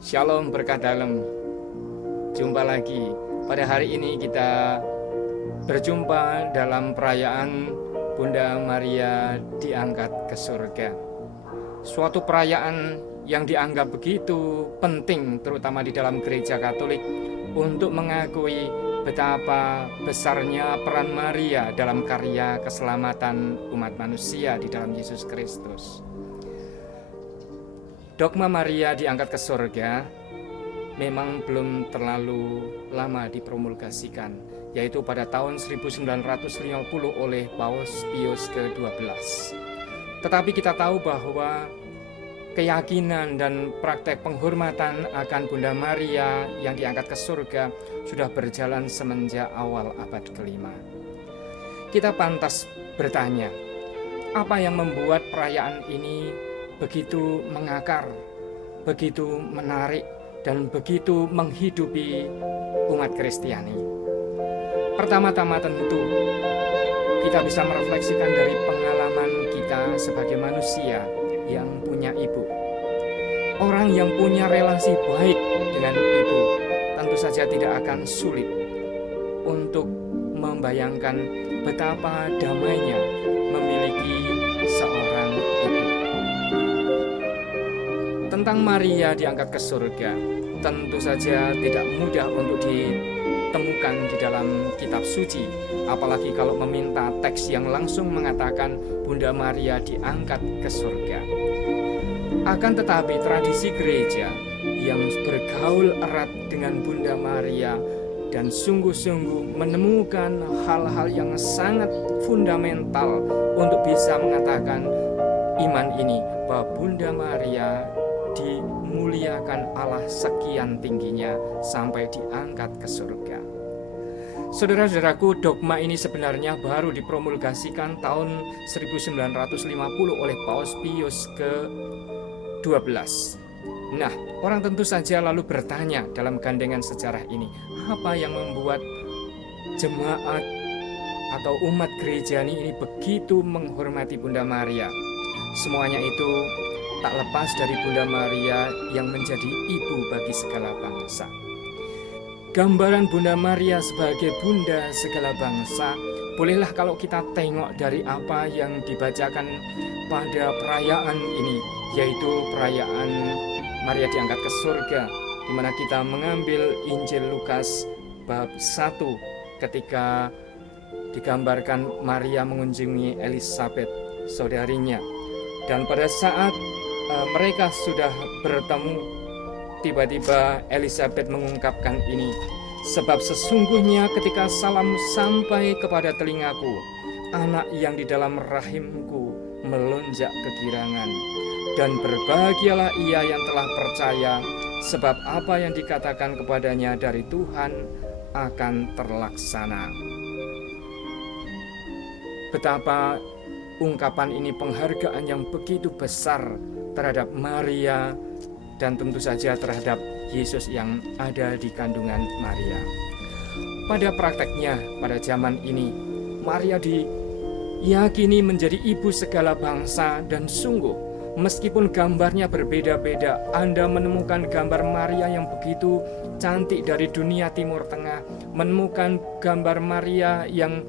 Shalom berkat dalam. Jumpa lagi. Pada hari ini kita berjumpa dalam perayaan Bunda Maria diangkat ke surga. Suatu perayaan yang dianggap begitu penting terutama di dalam gereja Katolik untuk mengakui betapa besarnya peran Maria dalam karya keselamatan umat manusia di dalam Yesus Kristus. Dogma Maria diangkat ke surga memang belum terlalu lama dipromulgasikan, yaitu pada tahun 1950 oleh Paus Pius ke-12. Tetapi kita tahu bahwa keyakinan dan praktek penghormatan akan Bunda Maria yang diangkat ke surga sudah berjalan semenjak awal abad ke-5. Kita pantas bertanya, apa yang membuat perayaan ini begitu mengakar, begitu menarik, dan begitu menghidupi umat Kristiani? Pertama-tama tentu kita bisa merefleksikan dari pengalaman kita sebagai manusia yang punya ibu. Orang yang punya relasi baik dengan ibu tentu saja tidak akan sulit untuk membayangkan betapa damainya memiliki seorang ibu. Tentang Maria diangkat ke surga, tentu saja tidak mudah untuk ditemukan di dalam kitab suci, apalagi kalau meminta teks yang langsung mengatakan Bunda Maria diangkat ke surga. Akan tetapi tradisi gereja yang bergaul erat dengan Bunda Maria dan sungguh-sungguh menemukan hal-hal yang sangat fundamental untuk bisa mengatakan iman ini, bahwa Bunda Maria dimuliakan Allah sekian tingginya sampai diangkat ke surga. Saudara-saudaraku, dogma ini sebenarnya baru dipromulgasikan tahun 1950 oleh Paus Pius ke-12. Nah, orang tentu saja lalu bertanya dalam gandengan sejarah ini, apa yang membuat jemaat atau umat gereja ini begitu menghormati Bunda Maria? Semuanya itu tak lepas dari Bunda Maria yang menjadi ibu bagi segala bangsa. Gambaran Bunda Maria sebagai bunda segala bangsa, bolehlah kalau kita tengok dari apa yang dibacakan pada perayaan ini, yaitu perayaan Maria diangkat ke surga, di mana kita mengambil Injil Lukas bab 1 ketika digambarkan Maria mengunjungi Elisabet, saudarinya. Dan pada saat mereka sudah bertemu, tiba-tiba Elisabet mengungkapkan ini, sebab sesungguhnya ketika salam sampai kepada telingaku, anak yang di dalam rahimku melonjak kegirangan. Dan berbahagialah ia yang telah percaya, sebab apa yang dikatakan kepadanya dari Tuhan akan terlaksana. Betapa ungkapan ini penghargaan yang begitu besar terhadap Maria dan tentu saja terhadap Yesus yang ada di kandungan Maria. Pada prakteknya pada zaman ini, Maria diyakini menjadi ibu segala bangsa, dan sungguh meskipun gambarnya berbeda-beda, Anda menemukan gambar Maria yang begitu cantik dari dunia Timur Tengah, menemukan gambar Maria yang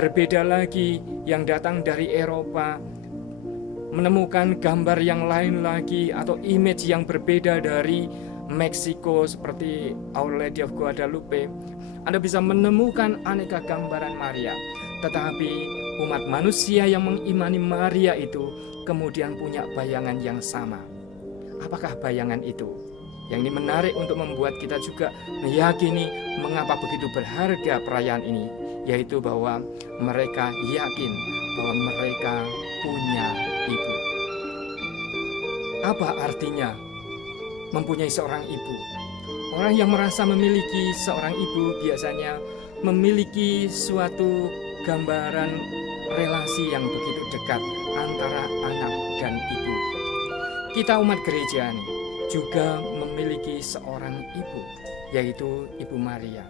berbeda lagi yang datang dari Eropa, menemukan gambar yang lain lagi atau image yang berbeda dari Meksiko seperti Our Lady of Guadalupe. Anda bisa menemukan aneka gambaran Maria. Tetapi umat manusia yang mengimani Maria itu kemudian punya bayangan yang sama. Apakah bayangan itu? Yang ini menarik untuk membuat kita juga meyakini mengapa begitu berharga perayaan ini, yaitu bahwa mereka yakin bahwa mereka punya ibu. Apa artinya mempunyai seorang ibu? Orang yang merasa memiliki seorang ibu biasanya memiliki suatu gambaran relasi yang begitu dekat antara anak dan ibu. Kita umat gereja nih juga memiliki seorang ibu, yaitu Ibu Maria.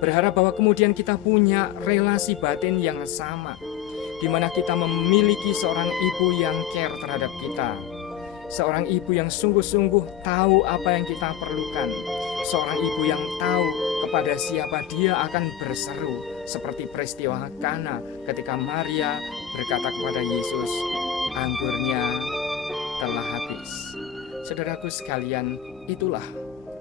Berharap bahwa kemudian kita punya relasi batin yang sama, di mana kita memiliki seorang ibu yang care terhadap kita, seorang ibu yang sungguh-sungguh tahu apa yang kita perlukan, seorang ibu yang tahu kepada siapa dia akan berseru, seperti peristiwa Kana ketika Maria berkata kepada Yesus, "Anggurnya telah habis." Saudaraku sekalian, itulah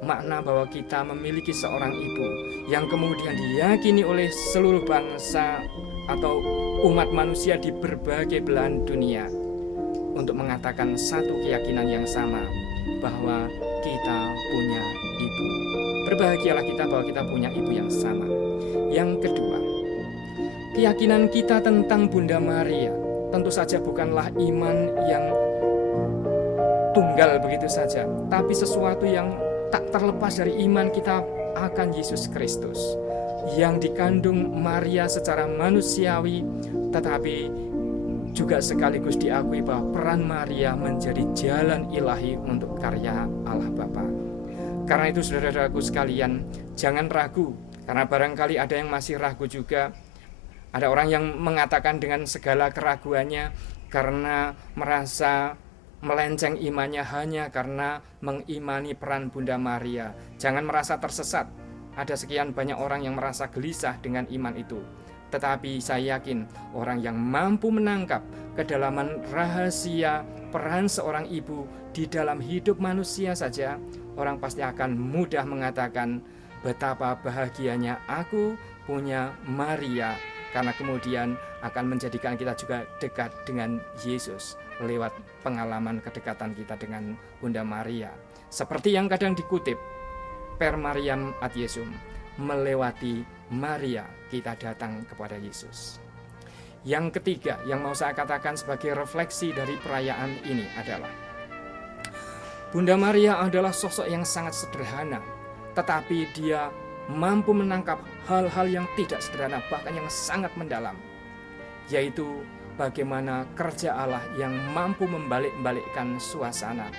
makna bahwa kita memiliki seorang ibu yang kemudian diyakini oleh seluruh bangsa atau umat manusia di berbagai belahan dunia untuk mengatakan satu keyakinan yang sama, bahwa kita punya ibu. Berbahagialah kita bahwa kita punya ibu yang sama. Yang kedua, keyakinan kita tentang Bunda Maria tentu saja bukanlah iman yang tunggal begitu saja, tapi sesuatu yang tak terlepas dari iman kita akan Yesus Kristus yang dikandung Maria secara manusiawi, tetapi juga sekaligus diakui bahwa peran Maria menjadi jalan ilahi untuk karya Allah Bapa. Karena itu saudara-saudaraku sekalian, jangan ragu, karena barangkali ada yang masih ragu juga. Ada orang yang mengatakan dengan segala keraguannya karena merasa melenceng imannya hanya karena mengimani peran Bunda Maria. Jangan merasa tersesat. Ada sekian banyak orang yang merasa gelisah dengan iman itu. Tetapi saya yakin orang yang mampu menangkap kedalaman rahasia peran seorang ibu di dalam hidup manusia saja, orang pasti akan mudah mengatakan, betapa bahagianya aku punya Maria, karena kemudian akan menjadikan kita juga dekat dengan Yesus lewat pengalaman kedekatan kita dengan Bunda Maria. Seperti yang kadang dikutip, Per Mariam ad Jesum, melewati Maria kita datang kepada Yesus. Yang ketiga yang mau saya katakan sebagai refleksi dari perayaan ini adalah Bunda Maria adalah sosok yang sangat sederhana, tetapi dia mampu menangkap hal-hal yang tidak sederhana, bahkan yang sangat mendalam, yaitu bagaimana kerja Allah yang mampu membalik-balikkan suasana,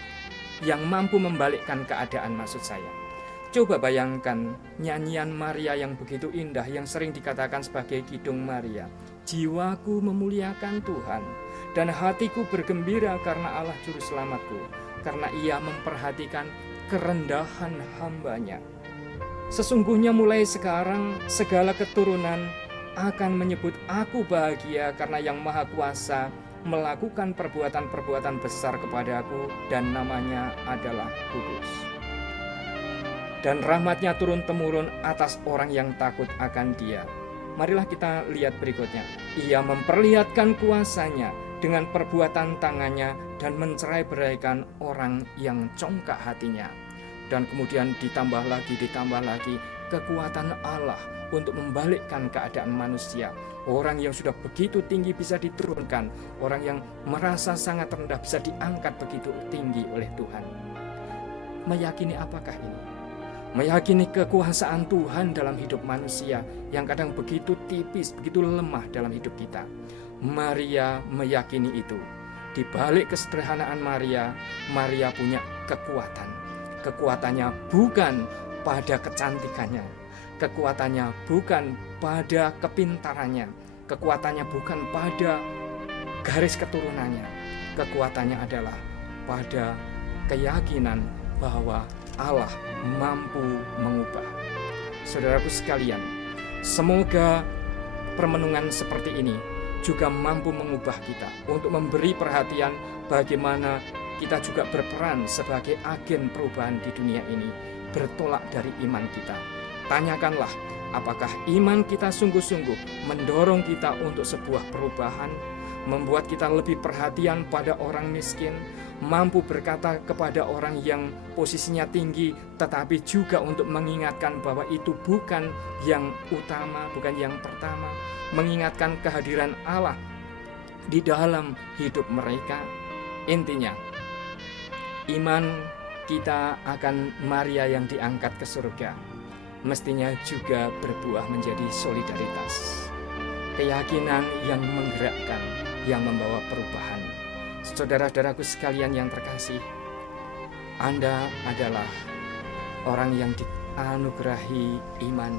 yang mampu membalikkan keadaan maksud saya. Coba bayangkan nyanyian Maria yang begitu indah, yang sering dikatakan sebagai Kidung Maria. Jiwaku memuliakan Tuhan, dan hatiku bergembira karena Allah Juru Selamatku, karena Ia memperhatikan kerendahan hamba-Nya. Sesungguhnya mulai sekarang segala keturunan akan menyebut aku bahagia, karena Yang Maha Kuasa melakukan perbuatan-perbuatan besar kepadaku, dan namanya adalah kudus. Dan rahmat-Nya turun-temurun atas orang yang takut akan Dia. Marilah kita lihat berikutnya. Ia memperlihatkan kuasa-Nya dengan perbuatan tangannya dan mencerai-beraikan orang yang congkak hatinya. Dan kemudian ditambah lagi kekuatan Allah untuk membalikkan keadaan manusia. Orang yang sudah begitu tinggi bisa diturunkan, orang yang merasa sangat rendah bisa diangkat begitu tinggi oleh Tuhan. Meyakini apakah ini? Meyakini kekuasaan Tuhan dalam hidup manusia yang kadang begitu tipis, begitu lemah dalam hidup kita. Maria meyakini itu. Di balik kesederhanaan Maria, Maria punya kekuatan. Kekuatannya bukan pada kecantikannya, kekuatannya bukan pada kepintarannya, kekuatannya bukan pada garis keturunannya. Kekuatannya adalah pada keyakinan bahwa Allah mampu mengubah. Saudaraku sekalian, semoga permenungan seperti ini juga mampu mengubah kita untuk memberi perhatian bagaimana kita juga berperan sebagai agen perubahan di dunia ini, bertolak dari iman kita. Tanyakanlah, apakah iman kita sungguh-sungguh mendorong kita untuk sebuah perubahan, membuat kita lebih perhatian pada orang miskin, mampu berkata kepada orang yang posisinya tinggi, tetapi juga untuk mengingatkan bahwa itu bukan yang utama, bukan yang pertama, mengingatkan kehadiran Allah di dalam hidup mereka. Intinya, iman kita akan Maria yang diangkat ke surga mestinya juga berbuah menjadi solidaritas, keyakinan yang menggerakkan, yang membawa perubahan. Saudara-saudaraku sekalian yang terkasih, Anda adalah orang yang dianugerahi iman.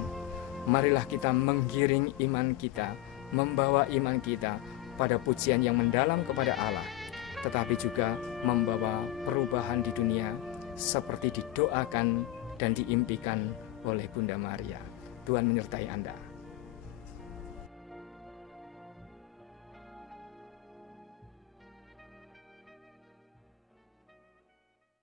Marilah kita menggiring iman kita, membawa iman kita pada pujian yang mendalam kepada Allah, tetapi juga membawa perubahan di dunia seperti didoakan dan diimpikan oleh Bunda Maria. Tuhan menyertai Anda.